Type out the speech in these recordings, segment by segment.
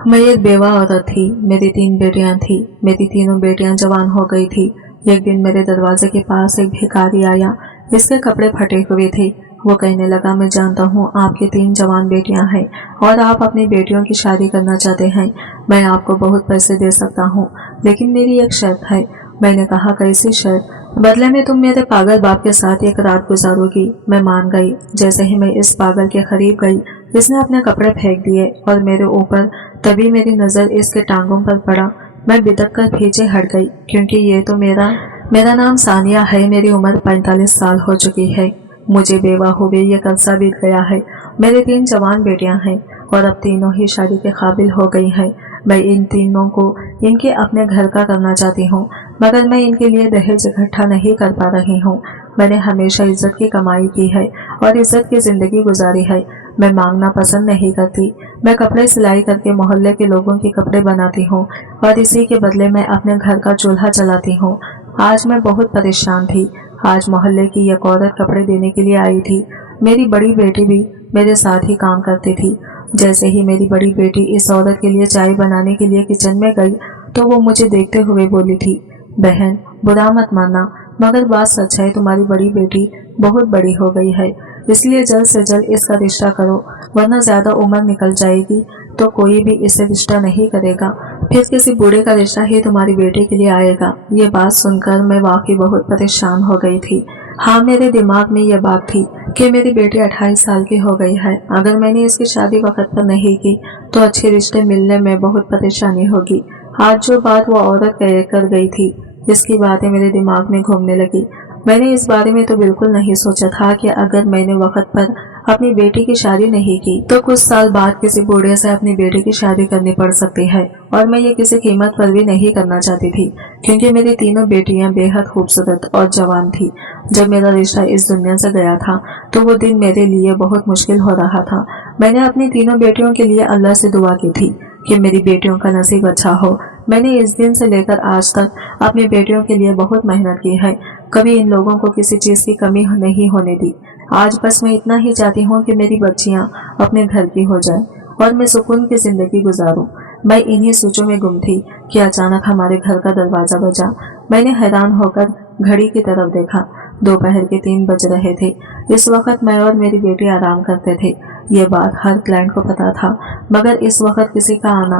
मैं एक बेवा औरत थी। मेरी 3 बेटियां थी। मेरी तीनों बेटियां जवान हो गई थी। एक दिन मेरे दरवाजे के पास एक भिखारी आया। इसके कपड़े फटे हुए थे। वो कहने लगा, मैं जानता हूँ आपकी 3 जवान बेटियां हैं और आप अपनी बेटियों की शादी करना चाहते हैं। मैं आपको बहुत पैसे दे सकता हूँ, लेकिन मेरी एक शर्त है। मैंने कहा, कैसी शर्त? बदले में तुम मेरे पागल बाप के साथ एक रात गुजारोगी। मैं मान गई। जैसे ही मैं इस पागल के करीब गई, इसने अपने कपड़े फेंक दिए और मेरे ऊपर। तभी मेरी नजर इसके टांगों पर पड़ा। मैं बिदक कर पीछे हट गई, क्योंकि ये तो मेरा नाम सानिया है। मेरी उम्र 45 साल हो चुकी है। मुझे बेवा हुए ये कल बीत गया है। मेरी 3 जवान बेटियां हैं और अब तीनों ही शादी के काबिल हो गई हैं। मैं इन तीनों को इनके अपने घर का करना चाहती हूँ, मगर मैं इनके लिए दहेज इकट्ठा नहीं कर पा रही हूँ। मैंने हमेशा इज्जत की कमाई की है और इज्जत की जिंदगी गुजारी है। मैं मांगना पसंद नहीं करती। मैं कपड़े सिलाई करके मोहल्ले के लोगों के कपड़े बनाती हूँ और इसी के बदले मैं अपने घर का चूल्हा चलाती हूँ। आज मैं बहुत परेशान थी। आज मोहल्ले की एक औरत कपड़े देने के लिए आई थी। मेरी बड़ी बेटी भी मेरे साथ ही काम करती थी। जैसे ही मेरी बड़ी बेटी इस औरत के लिए चाय बनाने के लिए किचन में गई, तो वो मुझे देखते हुए बोली थी, बहन, बुरा मत मानना, मगर बात सच है, तुम्हारी बड़ी बेटी बहुत बड़ी हो गई है, इसलिए जल्द से जल्द इसका रिश्ता करो, वरना ज्यादा उम्र निकल जाएगी तो कोई भी इससे रिश्ता नहीं करेगा। फिर किसी बूढ़े का रिश्ता ही तुम्हारी बेटी के लिए आएगा। ये बात सुनकर मैं वाकई बहुत परेशान हो गई थी। हाँ, मेरे दिमाग में ये बात थी कि मेरी बेटी 28 साल की हो गई है। अगर मैंने इसकी शादी वक्त पर नहीं की तो अच्छे रिश्ते मिलने में बहुत परेशानी होगी। आज जो बात वो औरत कह कर गई थी, इसकी बातें मेरे दिमाग में घूमने लगी। मैंने इस बारे में तो बिल्कुल नहीं सोचा था कि अगर मैंने वक्त पर अपनी बेटी की शादी नहीं की तो कुछ साल बाद किसी बूढ़े से अपनी बेटी की शादी करनी पड़ सकती है, और मैं ये किसी कीमत पर भी नहीं करना चाहती थी, क्योंकि मेरी तीनों बेटियां बेहद खूबसूरत और जवान थी। जब मेरा रिश्ता इस दुनिया से गया था तो वो दिन मेरे लिए बहुत मुश्किल हो रहा था। मैंने अपनी तीनों बेटियों के लिए अल्लाह से दुआ की थी कि मेरी बेटियों का नसीब अच्छा हो। मैंने इस दिन से लेकर आज तक अपनी बेटियों के लिए बहुत मेहनत की है। कभी इन लोगों को किसी चीज की कमी नहीं होने दी। आज बस मैं इतना ही चाहती हूँ कि मेरी बच्चियाँ अपने घर की हो जाएं और मैं सुकून की जिंदगी गुजारूं। मैं इन्हीं सोचों में गुम थी कि अचानक हमारे घर का दरवाजा बजा। मैंने हैरान होकर घड़ी की तरफ देखा। दोपहर के 3 बज रहे थे। इस वक्त मैं और मेरी बेटी आराम करते थे। ये बात हर क्लाइंट को पता था, मगर इस वक्त किसी का आना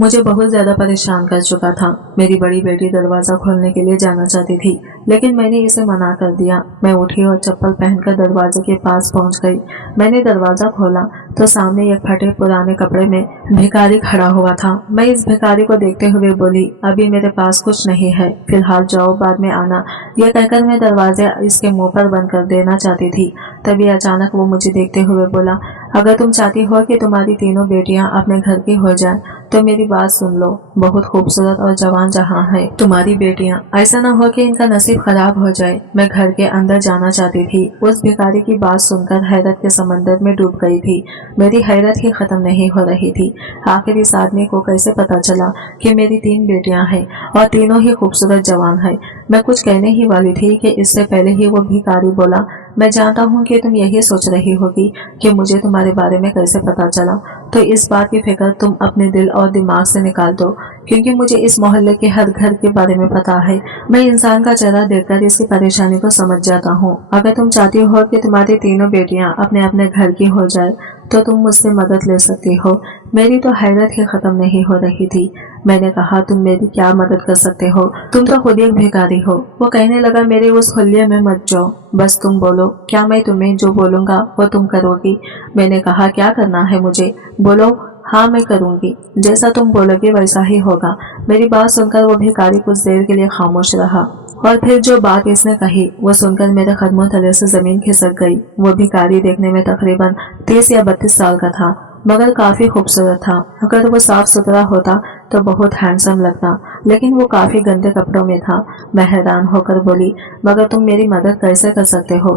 मुझे बहुत ज्यादा परेशान कर चुका था। मेरी बड़ी बेटी दरवाजा खोलने के लिए जाना चाहती थी, लेकिन मैंने इसे मना कर दिया। मैं उठी और चप्पल पहनकर दरवाजे के पास पहुंच गई। मैंने दरवाजा खोला तो सामने एक फटे पुराने कपड़े में भिखारी खड़ा हुआ था। मैं इस भिखारी को देखते हुए बोली, अभी मेरे पास कुछ नहीं है, फिलहाल जाओ, बाद में आना। यह कहकर मैं दरवाजे इसके मुंह पर बंद कर देना चाहती थी। तभी अचानक वो मुझे देखते हुए बोला, अगर तुम चाहती हो कि तुम्हारी तीनों बेटियां अपने घर की हो जाएं, तो मेरी बात सुन लो। बहुत खूबसूरत और जवान जहां है तुम्हारी बेटियां, ऐसा न हो कि इनका नसीब खराब हो जाए। मैं घर के अंदर जाना चाहती थी। उस भिखारी की बात सुनकर हैरत के समंदर में डूब गई थी। मेरी हैरत ही खत्म नहीं हो रही थी। आखिर इस आदमी को कैसे पता चला कि मेरी 3 बेटियां हैं और तीनों ही खूबसूरत जवान हैं। मैं कुछ कहने ही वाली थी कि इससे पहले ही वो भिखारी बोला, मैं जानता हूँ कि तुम यही सोच रही होगी कि मुझे तुम्हारे बारे में कैसे पता चला, तो इस बात की फिक्र तुम अपने दिल और दिमाग से निकाल दो, क्योंकि मुझे इस मोहल्ले के हर घर के बारे में पता है। मैं इंसान का चेहरा देखकर इसकी परेशानी को समझ जाता हूँ। अगर तुम चाहती हो कि तुम्हारी तीनों बेटियां अपने अपने घर की हो जाए, तो तुम मुझसे मदद ले सकती हो। मेरी तो हैरत ही खत्म नहीं हो रही थी। मैंने कहा, तुम मेरी क्या मदद कर सकते हो? तुम तो खुद एक भिखारी हो। वो कहने लगा, मेरे उस हुलिये में मत जाओ, बस तुम बोलो, क्या मैं तुम्हें जो बोलूंगा वो तुम करोगी? मैंने कहा, क्या करना है मुझे? बोलो। हाँ, मैं करूंगी, जैसा तुम बोलोगे वैसा ही होगा। मेरी बात सुनकर वो भिखारी कुछ देर के लिए खामोश रहा, और फिर जो बात इसने कही वो सुनकर मेरे कदमों तले से जमीन खिसक गई। वो भिखारी देखने में तकरीबन 30 या 32 साल का था, मगर काफी खूबसूरत था। अगर वो साफ सुथरा होता तो बहुत हैंडसम लगता, लेकिन वो काफी गंदे कपड़ों में था। मैं हैरान होकर बोली, मगर तुम मेरी मदद कैसे कर सकते हो?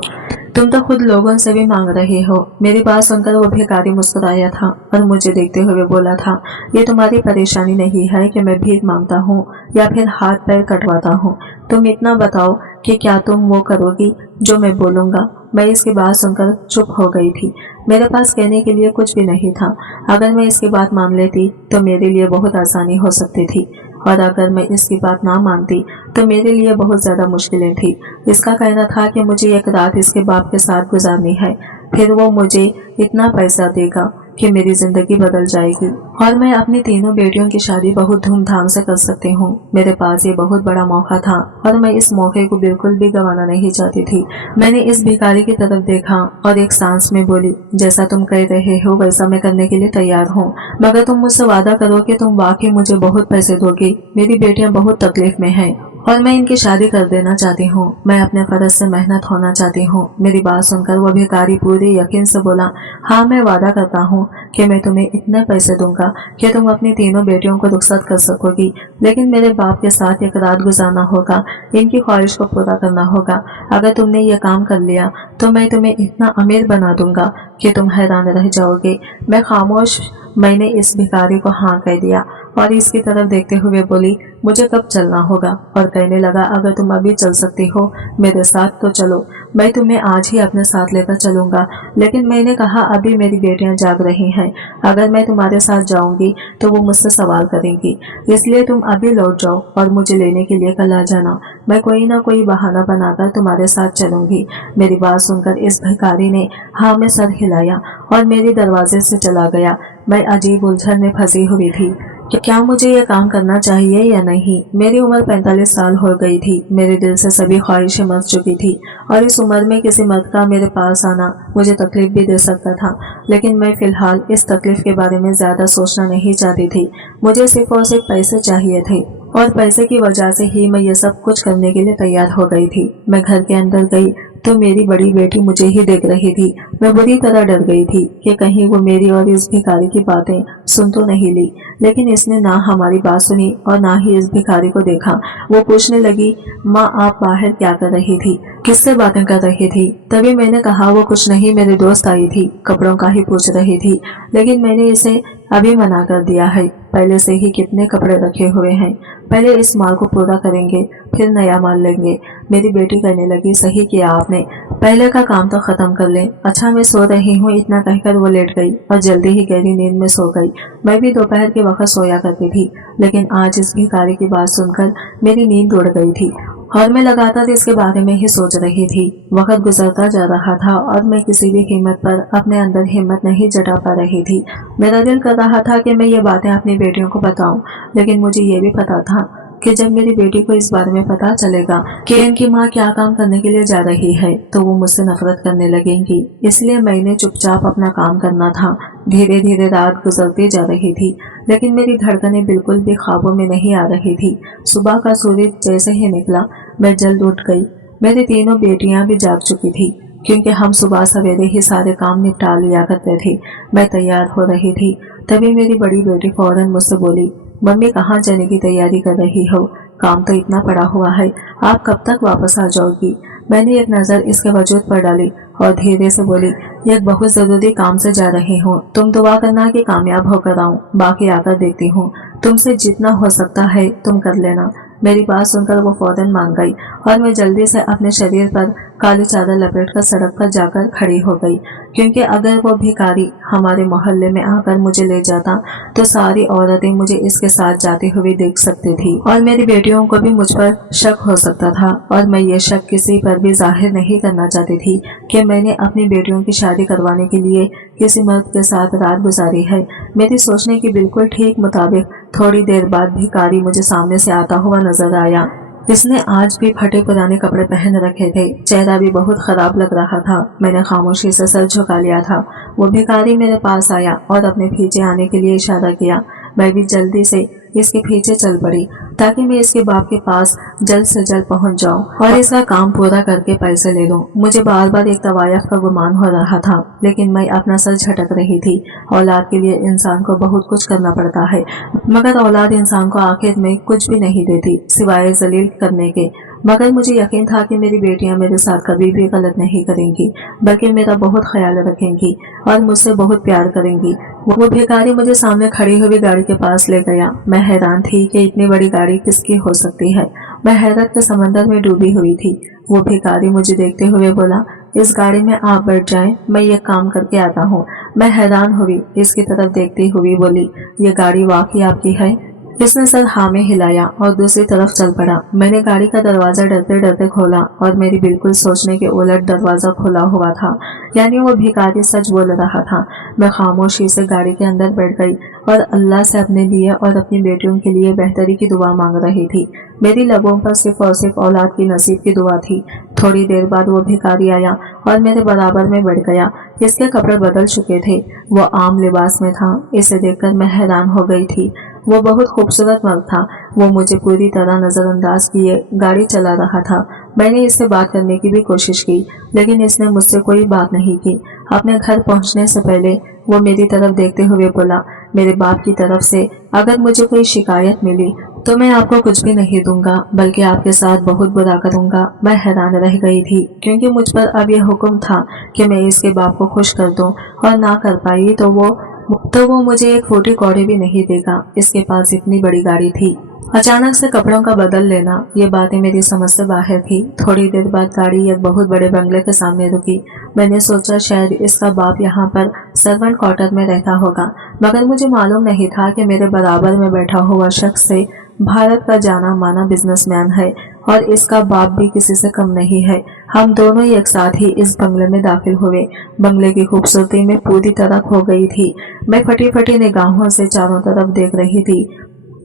तुम तो खुद लोगों से भी मांग रहे हो। मेरी बात सुनकर वो भिखारी मुस्कुराया था और मुझे देखते हुए बोला था, ये तुम्हारी परेशानी नहीं है कि मैं भीख मांगता हूँ या फिर हाथ पैर कटवाता हूँ। तुम इतना बताओ कि क्या तुम वो करोगी जो मैं बोलूंगा? मैं इसकी बात सुनकर चुप हो गई थी। मेरे पास कहने के लिए कुछ भी नहीं था। अगर मैं इसकी बात मान लेती तो मेरे लिए बहुत आसानी हो सकती थी, और अगर मैं इसकी बात ना मानती तो मेरे लिए बहुत ज्यादा मुश्किलें थी। इसका कहना था कि मुझे एक रात इसके बाप के साथ गुजारनी है, फिर वो मुझे इतना पैसा देगा कि मेरी जिंदगी बदल जाएगी और मैं अपनी तीनों बेटियों की शादी बहुत धूमधाम से कर सकती हूँ। मेरे पास ये बहुत बड़ा मौका था और मैं इस मौके को बिल्कुल भी गंवाना नहीं चाहती थी। मैंने इस भिखारी की तरफ देखा और एक सांस में बोली, जैसा तुम कह रहे हो वैसा मैं करने के लिए तैयार हूँ, मगर तुम मुझसे वादा करो कि तुम वाकई मुझे बहुत पैसे दोगी। मेरी बेटियां बहुत तकलीफ में हैं और मैं इनकी शादी कर देना चाहती हूँ। मैं अपने फर्ज से मेहनत होना चाहती हूँ। मेरी बात सुनकर वह भिखारी पूरे यकीन से बोला, हाँ मैं वादा करता हूँ कि मैं तुम्हें इतने पैसे दूंगा कि तुम अपनी तीनों बेटियों को रुखसत कर सकोगी, लेकिन मेरे बाप के साथ एक रात गुजारना होगा, इनकी ख्वाहिश को पूरा करना होगा। अगर तुमने ये काम कर लिया तो मैं तुम्हें इतना अमीर बना दूंगा कि तुम हैरान रह जाओगे। मैं खामोश मैंने इस भिखारी को हाँ कह दिया और इसकी तरफ देखते हुए बोली, मुझे कब चलना होगा? और कहने लगा, अगर तुम अभी चल सकती हो मेरे साथ तो चलो, मैं तुम्हें आज ही अपने साथ लेकर चलूंगा। लेकिन मैंने कहा, अभी मेरी बेटियां जाग रही हैं, अगर मैं तुम्हारे साथ जाऊंगी तो वो मुझसे सवाल करेंगी, इसलिए तुम अभी लौट जाओ और मुझे लेने के लिए कल आ जाना। मैं कोई ना कोई बहाना बनाकर तुम्हारे साथ चलूंगी। मेरी बात सुनकर इस भिखारी ने हाँ में सर हिलाया और मेरे दरवाजे से चला गया। मैं अजीब उलझन में फंसी हुई थी कि क्या मुझे ये काम करना चाहिए या नहीं। मेरी उम्र 45 साल हो गई थी। मेरे दिल से सभी ख्वाहिशें मर चुकी थी और इस उम्र में किसी मर्द का मेरे पास आना मुझे तकलीफ भी दे सकता था, लेकिन मैं फिलहाल इस तकलीफ के बारे में ज्यादा सोचना नहीं चाहती थी। मुझे सिर्फ और सिर्फ पैसे चाहिए थे और पैसे की वजह से ही मैं ये सब कुछ करने के लिए तैयार हो गई थी। मैं घर के अंदर गई तो मेरी बड़ी बेटी मुझे ही देख रही थी। मैं बुरी तरह डर गई थी कि कहीं वो मेरी और इस भिखारी की बातें सुन तो नहीं ली, लेकिन इसने ना हमारी बात सुनी और ना ही इस भिखारी को देखा। वो पूछने लगी, माँ आप बाहर क्या कर रही थी, किससे बातें कर रही थी? तभी मैंने कहा, वो कुछ नहीं, मेरी दोस्त आई थी, कपड़ों का ही पूछ रही थी, लेकिन मैंने इसे अभी मना कर दिया है। पहले से ही कितने कपड़े रखे हुए हैं, पहले इस माल को पूरा करेंगे फिर नया माल लेंगे। मेरी बेटी कहने लगी, सही किया आपने, पहले का काम तो खत्म कर लें। अच्छा मैं सो रही हूँ, इतना कहकर वो लेट गई और जल्दी ही गहरी नींद में सो गई। मैं भी दोपहर के वक्त सोया करती थी, लेकिन आज इस भिखारी की बात सुनकर मेरी नींद उड़ गई थी और मैं लगातार इसके बारे में ही सोच रही थी। वक्त गुजरता जा रहा था और मैं किसी भी कीमत पर अपने अंदर हिम्मत नहीं जटा पा रही थी। मेरा दिल कर रहा था कि मैं ये बातें अपनी बेटियों को बताऊं, लेकिन मुझे ये भी पता था कि जब मेरी बेटी को इस बारे में पता चलेगा कि इनकी माँ क्या काम करने के लिए जा रही है तो वो मुझसे नफरत करने लगेंगी। इसलिए मैंने चुपचाप अपना काम करना था। धीरे धीरे रात गुजरती जा रही थी, लेकिन मेरी धड़कनें बिल्कुल भी ख्वाबों में नहीं आ रही थी। सुबह का सूरज जैसे ही निकला मैं जल्द उठ गई। मेरी तीनों बेटियां भी जाग चुकी थी, क्योंकि हम सुबह सवेरे ही सारे काम निपटा लिया करते थे। मैं तैयार हो रही थी, तभी मेरी बड़ी बेटी फौरन मुझसे बोली, मम्मी कहाँ जाने की तैयारी कर रही हो? काम तो इतना पड़ा हुआ है, आप कब तक वापस आ जाओगी? मैंने एक नज़र इसके वजूद पर डाली और धीरे से बोली, एक बहुत ज़रूरी काम से जा रही हूँ, तुम दुआ करना कि कामयाब होकर आऊँ, बाकी आकर देखती हूँ, तुमसे जितना हो सकता है तुम कर लेना। मेरी बात सुनकर वो फौरन मान गई और मैं जल्दी से अपने शरीर पर काली चादर लपेटकर सड़क पर जाकर खड़ी हो गई, क्योंकि अगर वो भिखारी हमारे मोहल्ले में आकर मुझे ले जाता तो सारी औरतें मुझे इसके साथ जाते हुए देख सकती थी और मेरी बेटियों को भी मुझ पर शक हो सकता था। और मैं ये शक किसी पर भी जाहिर नहीं करना चाहती थी कि मैंने अपनी बेटियों की शादी करवाने के लिए किसी मर्द के साथ रात गुजारी है। मेरी सोचने की बिल्कुल ठीक मुताबिक थोड़ी देर बाद भिखारी मुझे सामने से आता हुआ नजर आया। इसने आज भी फटे पुराने कपड़े पहन रखे थे, चेहरा भी बहुत खराब लग रहा था। मैंने खामोशी से सर झुका लिया था। वो भिखारी मेरे पास आया और अपने पीछे आने के लिए इशारा किया। मैं भी जल्दी से इसके पीछे चल पड़ी ताकि मैं इसके बाप के पास जल्द से जल्द पहुंच जाऊं और इसका काम पूरा करके पैसे ले लूं। मुझे बार बार एक तवायफ का गुमान हो रहा था, लेकिन मैं अपना सर झटक रही थी। औलाद के लिए इंसान को बहुत कुछ करना पड़ता है, मगर औलाद इंसान को आखिर में कुछ भी नहीं देती सिवाय जलील करने के। मगर मुझे यकीन था कि मेरी बेटियां मेरे साथ कभी भी गलत नहीं करेंगी, बल्कि मेरा बहुत ख्याल रखेंगी और मुझसे बहुत प्यार करेंगी। वो भिखारी मुझे सामने खड़ी हुई गाड़ी के पास ले गया। मैं हैरान थी कि इतनी बड़ी गाड़ी किसकी हो सकती है। मैं हैरत के समंदर में डूबी हुई थी। वो भिखारी मुझे देखते हुए बोला, इस गाड़ी में आप बैठ जाएं, मैं ये काम करके आता हूँ। मैं हैरान हुई, इसकी तरफ देखती हुई बोली, ये गाड़ी वाकई आपकी है? इसने सर हाँ में हिलाया और दूसरी तरफ चल पड़ा। मैंने गाड़ी का दरवाजा डरते डरते खोला और मेरी बिल्कुल सोचने के उलट दरवाजा खुला हुआ था, यानी वो भिखारी सच बोल रहा था। मैं खामोशी से गाड़ी के अंदर बैठ गई और अल्लाह से अपने लिए और अपनी बेटियों के लिए बेहतरी की दुआ मांग रही थी। मेरी लबों पर सिर्फ और सिर्फ औलाद की नसीब की दुआ थी। थोड़ी देर बाद वो भिखारी आया और मेरे बराबर में बैठ गया। इसके कपड़े बदल चुके थे, वो आम लिबास में था। इसे देखकर मैं हैरान हो गई थी। वो बहुत खूबसूरत मर्द था। वो मुझे पूरी तरह नजरअंदाज किए गाड़ी चला रहा था। मैंने इससे बात करने की भी कोशिश की, लेकिन इसने मुझसे कोई बात नहीं की। अपने घर पहुंचने से पहले वो मेरी तरफ देखते हुए बोला, मेरे बाप की तरफ से अगर मुझे कोई शिकायत मिली तो मैं आपको कुछ भी नहीं दूंगा, बल्कि आपके साथ बहुत बुरा करूंगा। मैं हैरान रह गई थी, क्योंकि मुझ पर अब यह हुक्म था कि मैं इसके बाप को खुश कर दूं, और ना कर पाई तो वो मुझे एक फूटी कौड़ी भी नहीं देगा। इसके पास इतनी बड़ी गाड़ी थी। अचानक से कपड़ों का बदल लेना, ये बातें मेरी समझ से बाहर थी। थोड़ी देर बाद गाड़ी एक बहुत बड़े बंगले के सामने रुकी। मैंने सोचा शायद इसका बाप यहाँ पर सर्वेंट क्वार्टर में रहता होगा, मगर मुझे मालूम नहीं था कि मेरे बराबर में बैठा हुआ शख्स से भारत का जाना माना बिजनेसमैन है, और इसका बाप भी किसी से कम नहीं है। हम दोनों एक साथ ही इस बंगले में दाखिल हुए। बंगले की खूबसूरती में पूरी तरह खो गई थी। मैं फटी फटी निगाहों से चारों तरफ देख रही थी।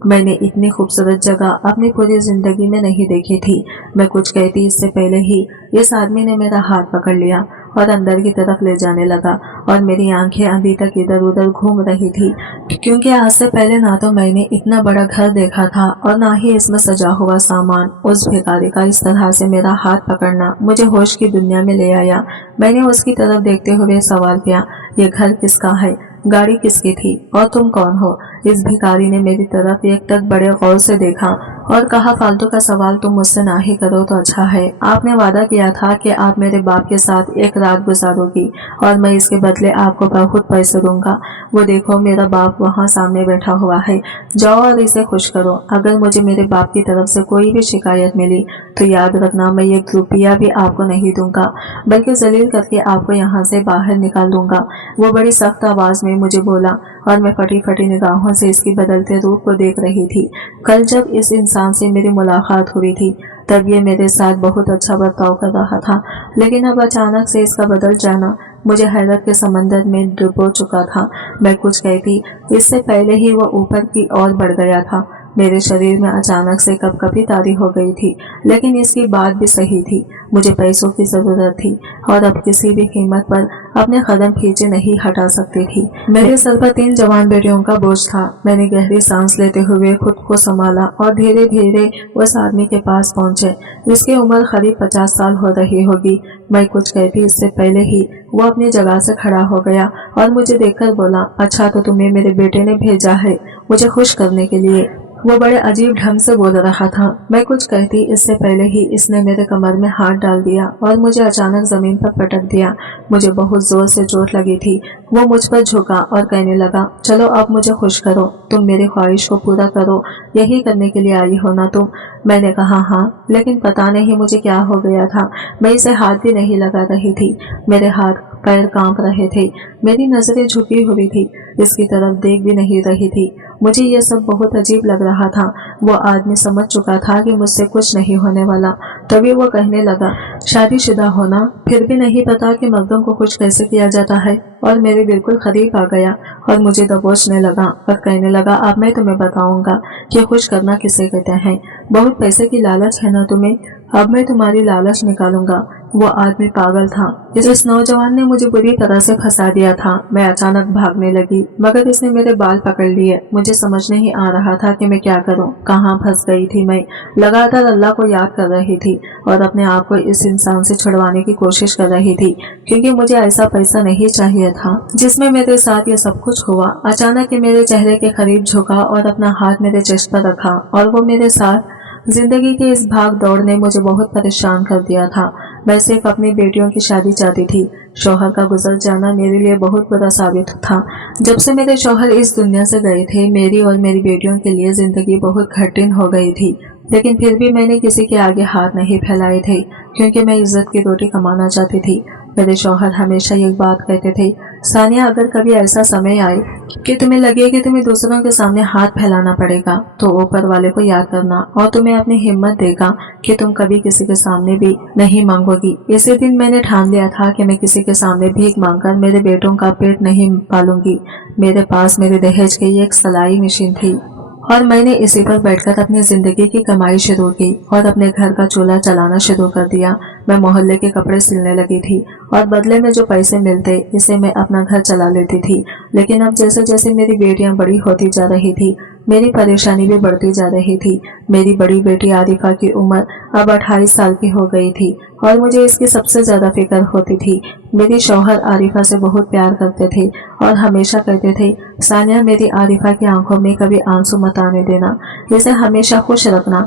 मैंने इतनी खूबसूरत जगह अपनी पूरी जिंदगी में नहीं देखी थी। मैं कुछ कहती इससे पहले ही इस आदमी ने मेरा हाथ पकड़ लिया और अंदर की तरफ ले जाने लगा, और मेरी आंखें अभी तक इधर उधर घूम रही थी, क्योंकि आज से पहले ना तो मैंने इतना बड़ा घर देखा था और ना ही इसमें सजा हुआ सामान। उस भिखारी का इस तरह से मेरा हाथ पकड़ना मुझे होश की दुनिया में ले आया। मैंने उसकी तरफ देखते हुए सवाल किया, ये घर किसका है? गाड़ी किसकी थी? और तुम कौन हो? इस भिखारी ने मेरी तरफ एक टक बड़े गौर से देखा और कहा, फालतू का सवाल तुम मुझसे ना ही करो तो अच्छा है। आपने वादा किया था कि आप मेरे बाप के साथ एक रात गुजारोगी, और मैं इसके बदले आपको बहुत पैसे दूंगा। वो देखो, मेरा बाप वहाँ सामने बैठा हुआ है। जाओ और इसे खुश करो। अगर मुझे मेरे बाप की तरफ से कोई भी शिकायत मिली तो याद रखना, मैं एक रुपया भी आपको नहीं दूंगा, बल्कि जलील करके आपको यहाँ से बाहर निकाल दूंगा। वो बड़ी सख्त आवाज में मुझे बोला, और मैं फटी फटी निगाहों से इसकी बदलते रूप को देख रही थी। कल जब इस इंसान से मेरी मुलाकात हुई थी तब ये मेरे साथ बहुत अच्छा बर्ताव कर रहा था, लेकिन अब अचानक से इसका बदल जाना मुझे हैरत के समंदर में डुबो चुका था। मैं कुछ कहती इससे पहले ही वो ऊपर की ओर बढ़ गया था। मेरे शरीर में अचानक से कपकपी तारी हो गई थी, लेकिन इसकी बात भी सही थी। मुझे पैसों की जरूरत थी और अब किसी भी कीमत पर अपने कदम पीछे नहीं हटा सकती थी। मेरे सर पर 3 जवान बेटियों का बोझ था। मैंने गहरी सांस लेते हुए खुद को संभाला और धीरे धीरे उस आदमी के पास पहुंचे। इसकी उम्र करीब 50 साल हो रही होगी। मैं कुछ कहती इससे पहले ही वो अपनी जगह से खड़ा हो गया और मुझे देखकर बोला, अच्छा तो तुम्हें मेरे बेटे ने भेजा है मुझे खुश करने के लिए। वो बड़े अजीब ढंग से बोल रहा था। मैं कुछ कहती इससे पहले ही इसने मेरे कमर में हाथ डाल दिया और मुझे अचानक जमीन पर पटक दिया। मुझे बहुत जोर से चोट लगी थी। वो मुझ पर झुका और कहने लगा, चलो अब मुझे खुश करो, तुम मेरी ख्वाहिश को पूरा करो, यही करने के लिए आई हो ना तुम? मैंने कहा हाँ, लेकिन पता नहीं मुझे क्या हो गया था। मैं इसे हाथ भी नहीं लगा रही थी। मेरे हाथ पैर कांप रहे थे। मेरी नजरें झुकी हुई थी, इसकी तरफ देख भी नहीं रही थी। मुझे यह सब बहुत अजीब लग रहा था। वो आदमी समझ चुका था कि मुझसे कुछ नहीं होने वाला। तभी वो कहने लगा, शादीशुदा होना फिर भी नहीं पता कि मर्दों को खुश कैसे किया जाता है, और मेरे बिल्कुल करीब आ गया और मुझे दबोचने लगा और कहने लगा, अब मैं तुम्हें बताऊंगा कि खुश करना किसे कहते हैं। बहुत पैसे की लालच है ना तुम्हें, अब मैं तुम्हारी लालच निकालूंगा। वो आदमी पागल था। इस नौजवान ने मुझे बुरी तरह से फंसा दिया था। मैं अचानक भागने लगी, मगर इसने मेरे बाल पकड़ लिए। मुझे समझ नहीं आ रहा था कि मैं क्या करूं, कहां फंस गई थी। मैं लगातार अल्लाह को याद कर रही थी और अपने आप को इस इंसान से छुड़वाने की कोशिश कर रही थी, क्योंकि मुझे ऐसा पैसा नहीं चाहिए था जिसमें मेरे साथ ये सब कुछ हुआ। अचानक मेरे चेहरे के करीब झुका और अपना हाथ मेरे चेस्ट पर रखा, और वो मेरे साथ जिंदगी की इस भाग दौड़ ने मुझे बहुत परेशान कर दिया था। मैं सिर्फ अपनी बेटियों की शादी चाहती थी। शौहर का गुजर जाना मेरे लिए बहुत बुरा साबित था। जब से मेरे शौहर इस दुनिया से गए थे, मेरी और मेरी बेटियों के लिए जिंदगी बहुत कठिन हो गई थी। लेकिन फिर भी मैंने किसी के आगे हाथ नहीं फैलाए थे, क्योंकि मैं इज्जत की रोटी कमाना चाहती थी। मेरे शौहर हमेशा एक बात कहते थे, सानिया, अगर कभी ऐसा समय आए कि तुम्हें लगे कि तुम्हें दूसरों के सामने हाथ फैलाना पड़ेगा, तो ऊपर वाले को याद करना और तुम्हें अपनी हिम्मत देगा कि तुम कभी किसी के सामने भी नहीं मांगोगी। इसी दिन मैंने ठान लिया था कि मैं किसी के सामने भीख मांगकर मेरे बेटों का पेट नहीं पालूंगी। मेरे पास मेरे दहेज की एक सिलाई मशीन थी और मैंने इसी पर बैठकर अपनी जिंदगी की कमाई शुरू की और अपने घर का चूल्हा चलाना शुरू कर दिया। मैं मोहल्ले के कपड़े सिलने लगी थी और बदले में जो पैसे मिलते इसे मैं अपना घर चला लेती थी। लेकिन अब जैसे जैसे मेरी बेटियां बड़ी होती जा रही थी, मेरी परेशानी भी बढ़ती जा रही थी। मेरी बड़ी बेटी आरिफा की उम्र अब 28 साल की हो गई थी और मुझे इसकी सबसे ज्यादा फिक्र होती थी। मेरे शौहर आरिफा से बहुत प्यार करते थे और हमेशा कहते थे, सानिया, मेरी आरिफा की आंखों में कभी आंसू मत आने देना, इसे हमेशा खुश रखना।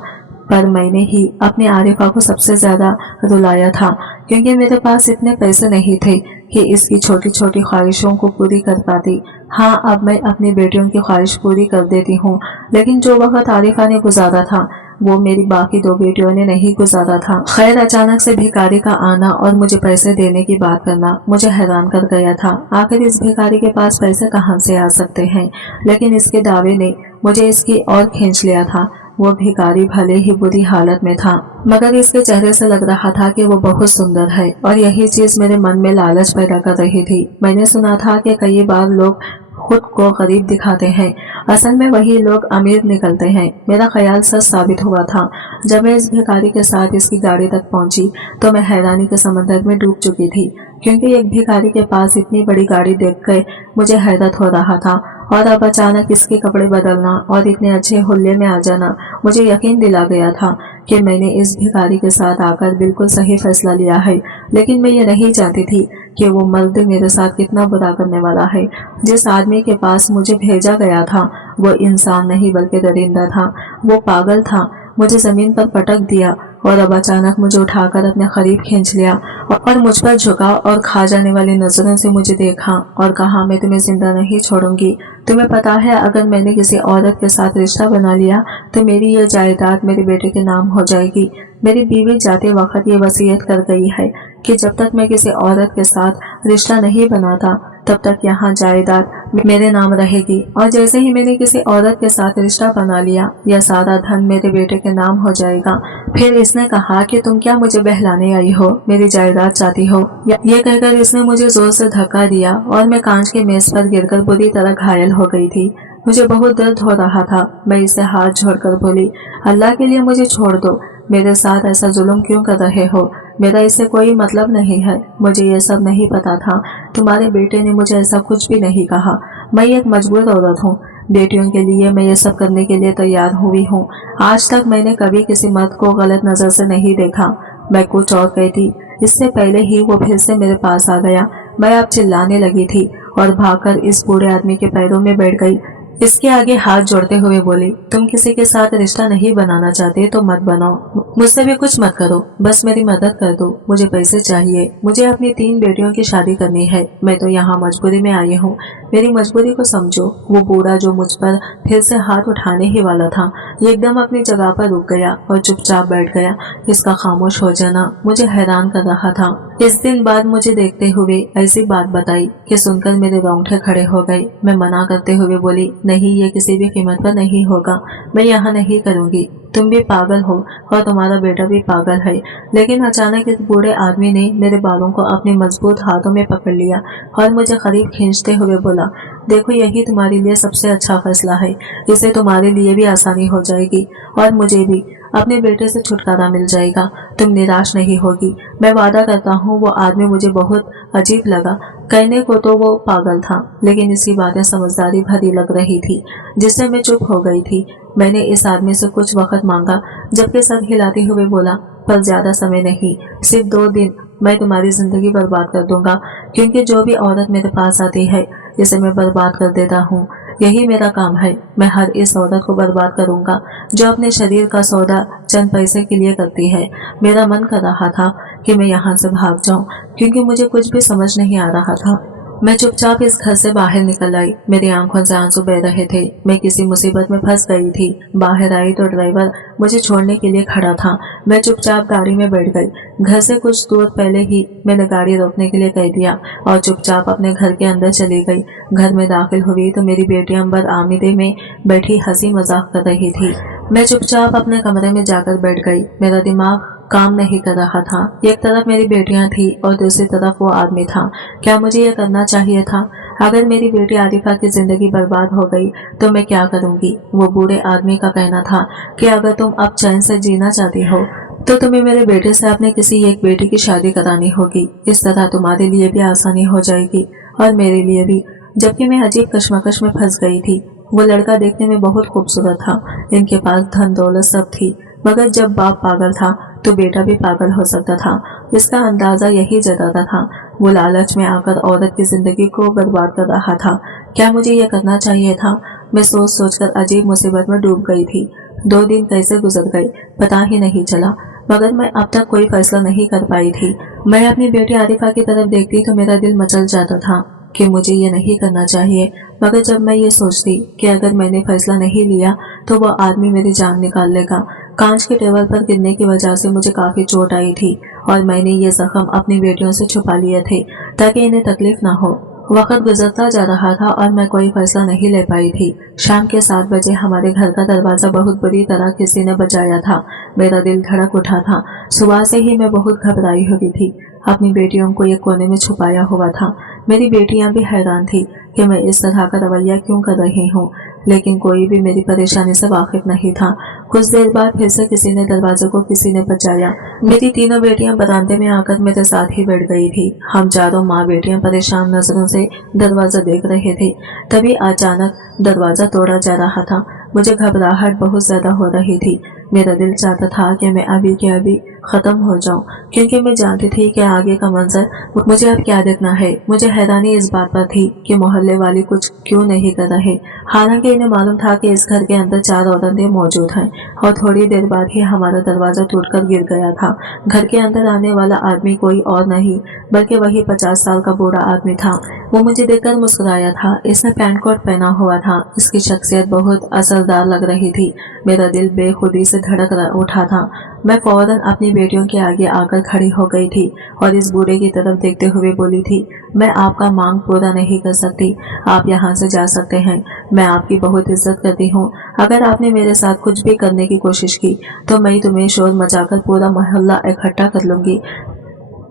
पर मैंने ही अपनी आरिफा को सबसे ज्यादा रुलाया था, क्योंकि मेरे पास इतने पैसे नहीं थे कि इसकी छोटी छोटी ख्वाहिशों को पूरी कर पाती। हाँ, अब मैं अपनी बेटियों की ख्वाहिश पूरी कर देती हूँ, लेकिन जो वक्त आरिफा ने गुजारा था वो मेरी बाकी दो बेटियों ने नहीं गुजारा था। खैर, अचानक से भिखारी का आना और मुझे पैसे देने की बात करना मुझे हैरान कर गया था। आखिर इस भिखारी के पास पैसे कहाँ से आ सकते हैं, लेकिन इसके दावे ने मुझे इसकी ओर खींच लिया था। वो भिखारी भले ही बुरी हालत में था, मगर इसके चेहरे से लग रहा था कि वो बहुत सुंदर है और यही चीज मेरे मन में लालच पैदा कर रही थी। मैंने सुना था कि कई बार लोग खुद को गरीब दिखाते हैं, असल में वही लोग अमीर निकलते हैं। मेरा ख्याल सच साबित हुआ था। जब मैं इस भिखारी के साथ इसकी गाड़ी तक पहुंची तो मैं हैरानी के समंदर में डूब चुकी थी, क्योंकि एक भिखारी के पास इतनी बड़ी गाड़ी देखकर मुझे हैरत हो रहा था और अब अचानक इसके कपड़े बदलना और इतने अच्छे हुल्ले में आ जाना मुझे यकीन दिला गया था कि मैंने इस भिखारी के साथ आकर बिल्कुल सही फैसला लिया है। लेकिन मैं ये नहीं जानती थी कि वो मर्द मेरे साथ कितना बुरा करने वाला है। जिस आदमी के पास मुझे भेजा गया था वो इंसान नहीं बल्कि दरिंदा था। वो पागल था, मुझे जमीन पर पटक दिया और अब अचानक मुझे उठाकर अपने करीब खींच लिया और मुझ पर झुका और खा जाने वाली नजरों से मुझे देखा और कहा, मैं तुम्हें जिंदा नहीं छोड़ूंगी। तुम्हें पता है, अगर मैंने किसी औरत के साथ रिश्ता बना लिया तो मेरी ये जायदाद मेरे बेटे के नाम हो जाएगी। मेरी बीवी जाते वक्त ये वसीयत कर गई है कि जब तक मैं किसी औरत के साथ रिश्ता नहीं बनाता तब तक यहाँ जायदाद मेरे नाम रहेगी, और जैसे ही मैंने किसी औरत के साथ रिश्ता बना लिया यह सारा धन मेरे बेटे के नाम हो जाएगा। फिर इसने कहा कि तुम क्या मुझे बहलाने आई हो, मेरी जायदाद चाहती हो। ये कहकर इसने मुझे जोर से धक्का दिया और मैं कांच के मेज पर गिरकर बुरी तरह घायल हो गई थी। मुझे बहुत दर्द हो रहा था। मैं इसे हाथ जोड़कर बोली, अल्लाह के लिए मुझे छोड़ दो, मेरे साथ ऐसा जुल्म क्यों कर रहे हो? मेरा इससे कोई मतलब नहीं है। मुझे ये सब नहीं पता था। तुम्हारे बेटे ने मुझे ऐसा कुछ भी नहीं कहा। मैं एक मजबूर औरत हूँ। बेटियों के लिए मैं ये सब करने के लिए तैयार हुई हूँ। आज तक मैंने कभी किसी मर्द को गलत नजर से नहीं देखा। मैं कुछ और कहती, इससे पहले ही वो फिर से मेरे पास आ गया। मैं अब चिल्लाने लगी थी और भागकर इस बूढ़े आदमी के पैरों में बैठ गई। इसके आगे हाथ जोड़ते हुए बोली, तुम किसी के साथ रिश्ता नहीं बनाना चाहते तो मत बनाओ, मुझसे भी कुछ मत करो, बस मेरी मदद कर दो। मुझे पैसे चाहिए, मुझे अपनी 3 बेटियों की शादी करनी है। मैं तो यहाँ मजबूरी में आई हूँ, मेरी मजबूरी को समझो। वो बूढ़ा जो मुझ पर फिर से हाथ उठाने ही वाला था एकदम अपनी जगह पर रुक गया और चुपचाप बैठ गया। इसका खामोश हो जाना मुझे हैरान कर रहा था। इस दिन बाद मुझे देखते हुए ऐसी बात बताई कि सुनकर मेरे रोंगटे खड़े हो गए। मैं मना करते हुए बोली, नहीं, ये किसी भी कीमत पर नहीं होगा, मैं यहाँ नहीं करूँगी। तुम भी पागल हो और तुम्हारा बेटा भी पागल है। लेकिन अचानक इस बूढ़े आदमी ने मेरे बालों को अपने मजबूत हाथों में पकड़ लिया और मुझे करीब खींचते हुए बोला, देखो, यही तुम्हारे लिए सबसे अच्छा फैसला है। इससे तुम्हारे लिए भी आसानी हो जाएगी और मुझे भी अपने बेटे से छुटकारा मिल जाएगा। तुम निराश नहीं होगी, मैं वादा करता हूँ। वो आदमी मुझे बहुत अजीब लगा। कहने को तो वो पागल था, लेकिन इसकी बातें समझदारी भरी लग रही थी, जिससे मैं चुप हो गई थी। मैंने इस आदमी से कुछ वक्त मांगा, जबकि सर हिलाते हुए बोला, पर ज्यादा समय नहीं, सिर्फ 2 दिन, मैं तुम्हारी जिंदगी बर्बाद कर दूंगा, क्योंकि जो भी औरत मेरे पास आती है इसे मैं बर्बाद कर देता हूँ। यही मेरा काम है। मैं हर इस औरत को बर्बाद करूंगा जो अपने शरीर का सौदा चंद पैसे के लिए करती है। मेरा मन कर रहा था कि मैं यहाँ से भाग जाऊं, क्योंकि मुझे कुछ भी समझ नहीं आ रहा था। मैं चुपचाप इस घर से बाहर निकल आई। मेरी आंखों से आंसू बह रहे थे। मैं किसी मुसीबत में फंस गई थी। बाहर आई तो ड्राइवर मुझे छोड़ने के लिए खड़ा था। मैं चुपचाप गाड़ी में बैठ गई। घर से कुछ दूर पहले ही मैंने गाड़ी रोकने के लिए कह दिया और चुपचाप अपने घर के अंदर चली गई। घर में दाखिल हुई तो मेरी बेटी अंबर आमिदे में बैठी हंसी मजाक कर रही थी। मैं चुपचाप अपने कमरे में जाकर बैठ गई। मेरा दिमाग काम नहीं कर रहा था। एक तरफ मेरी बेटियां थी और दूसरी तरफ वो आदमी था। क्या मुझे ये करना चाहिए था? अगर मेरी बेटी आरिफा की जिंदगी बर्बाद हो गई तो मैं क्या करूंगी? वो बूढ़े आदमी का कहना था कि अगर तुम अब चैन से जीना चाहती हो तो तुम्हें मेरे बेटे से अपने किसी एक बेटी की शादी करानी होगी। इस तरह तुम्हारे लिए भी आसानी हो जाएगी और मेरे लिए भी। जबकि मैं अजीब कश्मकश में फंस गई थी। वो लड़का देखने में बहुत खूबसूरत था। इनके पास धन दौलत सब थी, मगर जब बाप पागल था तो बेटा भी पागल हो सकता था। इसका अंदाजा यही जताता था। वो लालच में आकर औरत की जिंदगी को बर्बाद कर रहा था। क्या मुझे यह करना चाहिए था? मैं सोच सोचकर अजीब मुसीबत में डूब गई थी। 2 दिन कैसे गुजर गए पता ही नहीं चला, मगर मैं अब तक कोई फैसला नहीं कर पाई थी। मैं अपनी बेटी आरिफा की तरफ देखती तो मेरा दिल मचल जाता था कि मुझे ये नहीं करना चाहिए, मगर जब मैं ये सोचती कि अगर मैंने फैसला नहीं लिया तो वह आदमी मेरी जान निकाल लेगा। कांच के टेबल पर गिरने की वजह से मुझे काफी चोट आई थी और मैंने ये जख्म अपनी बेटियों से छुपा लिए थे ताकि इन्हें तकलीफ ना हो। वक्त गुजरता जा रहा था और मैं कोई फैसला नहीं ले पाई थी। शाम के 7 बजे हमारे घर का दरवाजा बहुत बुरी तरह किसी ने बजाया था। मेरा दिल धड़क उठा था। सुबह से ही मैं बहुत घबराई हुई थी। अपनी बेटियों को एक कोने में छुपाया हुआ था। मेरी बेटियां भी हैरान थी कि मैं इस तरह का रवैया क्यों कर रही हूँ, लेकिन कोई भी मेरी परेशानी से वाकिफ नहीं था। कुछ देर बाद फिर से किसी ने दरवाजे को किसी ने बजाया। मेरी तीनों बेटियां बरामदे में आकर मेरे साथ ही बैठ गई थी। हम चारों माँ बेटियां परेशान नजरों से दरवाजा देख रहे थे। तभी अचानक दरवाजा तोड़ा जा रहा था। मुझे घबराहट बहुत ज्यादा हो रही थी। मेरा दिल चाहता था कि मैं अभी के अभी खत्म हो जाऊं, क्योंकि मैं जानती थी कि आगे का मंजर मुझे अब क्या देखना है। मुझे हैरानी इस बात पर थी कि मोहल्ले वाले कुछ क्यों नहीं कर रहे। हालांकि इन्हें मालूम था कि इस घर के अंदर 4 औरतें मौजूद हैं और थोड़ी देर बाद ही हमारा दरवाजा टूटकर गिर गया था। घर के अंदर आने वाला आदमी कोई और नहीं बल्कि वही 50 साल का बूढ़ा आदमी था। वो मुझे देखकर मुस्कुराया था। इसने पैंट कोट पहना हुआ था। इसकी शख्सियत बहुत असरदार लग रही थी। मेरा दिल बेखुदी से धड़क उठा था। मैं फौरन अपनी बेटियों के आगे आकर खड़ी हो गई थी और इस बूढ़े की तरफ देखते हुए बोली थी, मैं आपका मांग पूरा नहीं कर सकती, आप यहाँ से जा सकते हैं। मैं आपकी बहुत इज्जत करती हूँ। अगर आपने मेरे साथ कुछ भी करने की कोशिश की तो मैं तुम्हें शोर मचाकर पूरा मोहल्ला इकट्ठा कर लूंगी।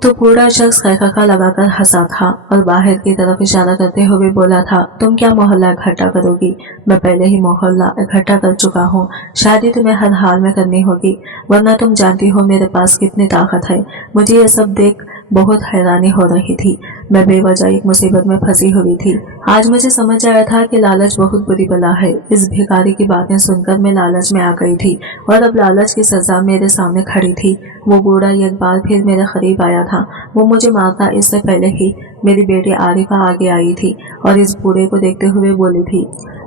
तो बूढ़ा शख्स खैखा लगाकर हंसा था और बाहर की तरफ इशारा करते हुए बोला था, तुम क्या मोहल्ला इकट्ठा करोगी? मैं पहले ही मोहल्ला इकट्ठा कर चुका हूँ। शादी तुम्हें हर हाल में करनी होगी, वरना तुम जानती हो मेरे पास कितनी ताकत है। मुझे ये सब देख बहुत हैरानी हो रही थी। मैं बेवजह एक मुसीबत में फंसी हुई थी। आज मुझे समझ आया था कि लालच बहुत बुरी बला है। इस भिखारी की बातें सुनकर मैं लालच में आ गई थी और अब लालच की सजा मेरे सामने खड़ी थी। वो बूढ़ा एक बार फिर मेरे करीब आया था। वो मुझे मारता इससे पहले ही मेरी बेटी आरिफा आगे आई थी और इस बूढ़े को देखते हुए बोली थी,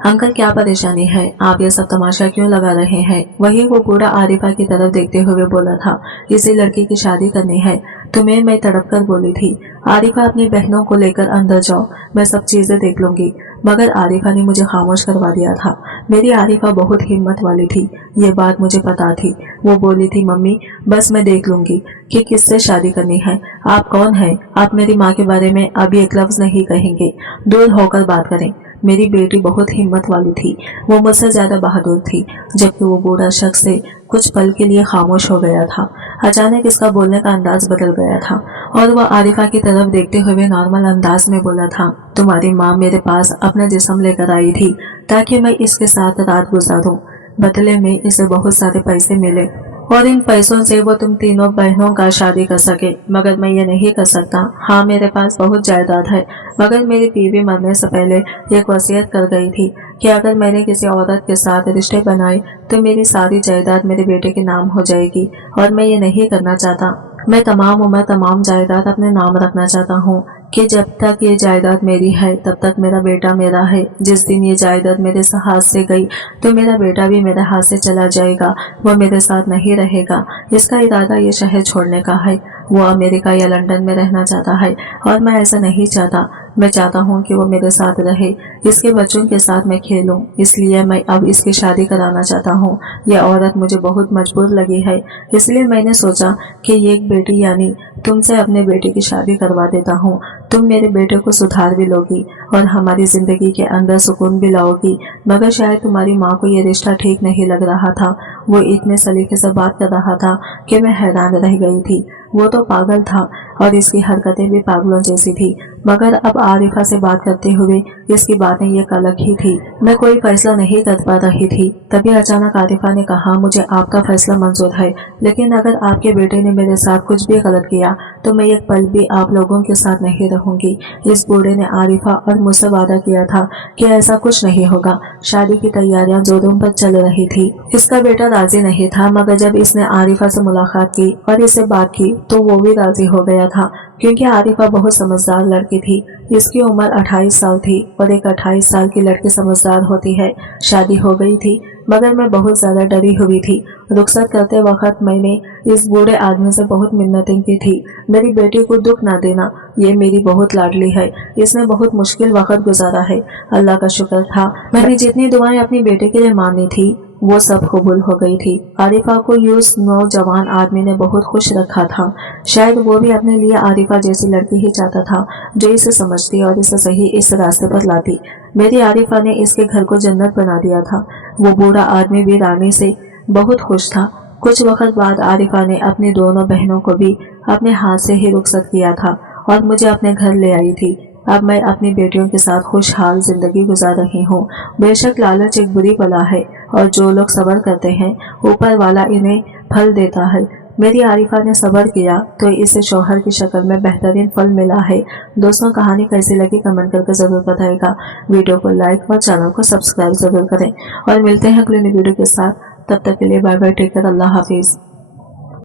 अंकल क्या परेशानी है? आप ये सब तमाशा क्यों लगा रहे हैं? वही वो बूढ़ा आरिफा की तरफ देखते हुए बोला था, किसी लड़की की शादी करनी है तुम्हें? मैं तड़प कर बोली थी, आरिफा अपनी बहनों को लेकर अंदर जाओ, मैं सब चीजें देख लूंगी। मगर आरिफा ने मुझे खामोश करवा दिया था। मेरी आरिफा बहुत हिम्मत वाली थी, ये बात मुझे पता थी। वो बोली थी, मम्मी बस मैं देख लूंगी कि किससे शादी करनी है। आप कौन हैं? आप मेरी माँ के बारे में अभी एक लफ्ज नहीं कहेंगे, दूर होकर बात करें। मेरी बेटी बहुत हिम्मत वाली थी, वो मुझसे ज्यादा बहादुर थी। जबकि वो बूढ़ा शख्स से कुछ पल के लिए खामोश हो गया था। अचानक इसका बोलने का अंदाज बदल गया था और वह आरिफा की तरफ देखते हुए नॉर्मल अंदाज में बोला था, तुम्हारी माँ मेरे पास अपना जिस्म लेकर आई थी ताकि मैं इसके साथ रात गुजारूं। बदले में इसे बहुत सारे पैसे मिले और इन पैसों से वो तुम तीनों बहनों का शादी कर सके, मगर मैं ये नहीं कर सकता। हाँ मेरे पास बहुत जायदाद है, मगर मेरी बीवी मरने से पहले एक वसीयत कर गई थी कि अगर मैंने किसी औरत के साथ रिश्ते बनाए तो मेरी सारी जायदाद मेरे बेटे के नाम हो जाएगी और मैं ये नहीं करना चाहता। मैं तमाम उम्र तमाम जायदाद अपने नाम रखना चाहता हूँ कि जब तक ये जायदाद मेरी है तब तक मेरा बेटा मेरा है। जिस दिन ये जायदाद मेरे हाथ से गई तो मेरा बेटा भी मेरे हाथ से चला जाएगा, वो मेरे साथ नहीं रहेगा। इसका इरादा ये शहर छोड़ने का है, वो अमेरिका या लंदन में रहना चाहता है और मैं ऐसा नहीं चाहता। मैं चाहता हूँ कि वो मेरे साथ रहे, इसके बच्चों के साथ मैं खेलूं, इसलिए मैं अब इसकी शादी कराना चाहता हूँ। यह औरत मुझे बहुत मजबूर लगी है, इसलिए मैंने सोचा कि ये एक बेटी यानी तुमसे अपने बेटे की शादी करवा देता हूँ। तुम मेरे बेटे को सुधार भी लोगी और हमारी जिंदगी के अंदर सुकून भी लाओगी। मगर शायद तुम्हारी माँ को ये रिश्ता ठीक नहीं लग रहा था। वो इतने सलीके से बात कर रहा था कि मैं हैरान रह गई थी। वो तो पागल था और इसकी हरकतें भी पागलों जैसी थी, मगर अब आरिफा से बात करते हुए इसकी बातें ये अलग ही थी। मैं कोई फैसला नहीं कर पा रही थी। तभी अचानक आरिफा ने कहा, मुझे आपका फैसला मंजूर है, लेकिन अगर आपके बेटे ने मेरे साथ कुछ भी गलत किया तो मैं एक पल भी आप लोगों के साथ नहीं रहूंगी। इस बूढ़े ने आरिफा और मुझसे वादा किया था कि ऐसा कुछ नहीं होगा। शादी की तैयारियां जोरों पर चल रही थी। इसका बेटा राजी नहीं था, मगर जब इसने आरिफा से मुलाकात की और इससे बात की तो वो भी राजी हो गया था, क्योंकि आरिफा बहुत समझदार लड़की थी। इसकी उम्र 28 साल थी और एक 28 साल की लड़की समझदार होती है। शादी हो गई थी, मगर मैं बहुत ज्यादा डरी हुई थी। रुखसत करते वक्त मैंने इस बूढ़े आदमी से बहुत मिन्नतें की थी, मेरी बेटी को दुख ना देना, ये मेरी बहुत लाडली है, इसने बहुत मुश्किल वक्त गुजारा है। अल्लाह का शुक्र था, मैंने जितनी दुआएं अपनी बेटे के लिए मांगी थी वो सब कबूल हो गई थी। आरिफा को उस नौजवान आदमी ने बहुत खुश रखा था। शायद वो भी अपने लिए आरिफा जैसी लड़की ही चाहता था, जो इसे समझती और इसे सही इस रास्ते पर लाती। मेरी आरिफा ने इसके घर को जन्नत बना दिया था। वो बूढ़ा आदमी भी रानी से बहुत खुश था। कुछ वक्त बाद आरिफा ने अपनी दोनों बहनों को भी अपने हाथ से ही रुखसत किया था और मुझे अपने घर ले आई थी। अब मैं अपनी बेटियों के साथ खुशहाल जिंदगी गुजार रही हूँ। बेशक लालच एक बुरी बला है और जो लोग सब्र करते हैं ऊपर वाला इन्हें फल देता है। मेरी आरिफा ने सब्र किया तो इसे शौहर की शक्ल में बेहतरीन फल मिला है। दोस्तों, कहानी कैसी लगी कमेंट करके जरूर बताएगा। वीडियो को लाइक और चैनल को सब्सक्राइब जरूर करें और मिलते हैं अगले वीडियो के साथ। तब तक के लिए बाय बाय, टेक केयर, अल्लाह हाफिज।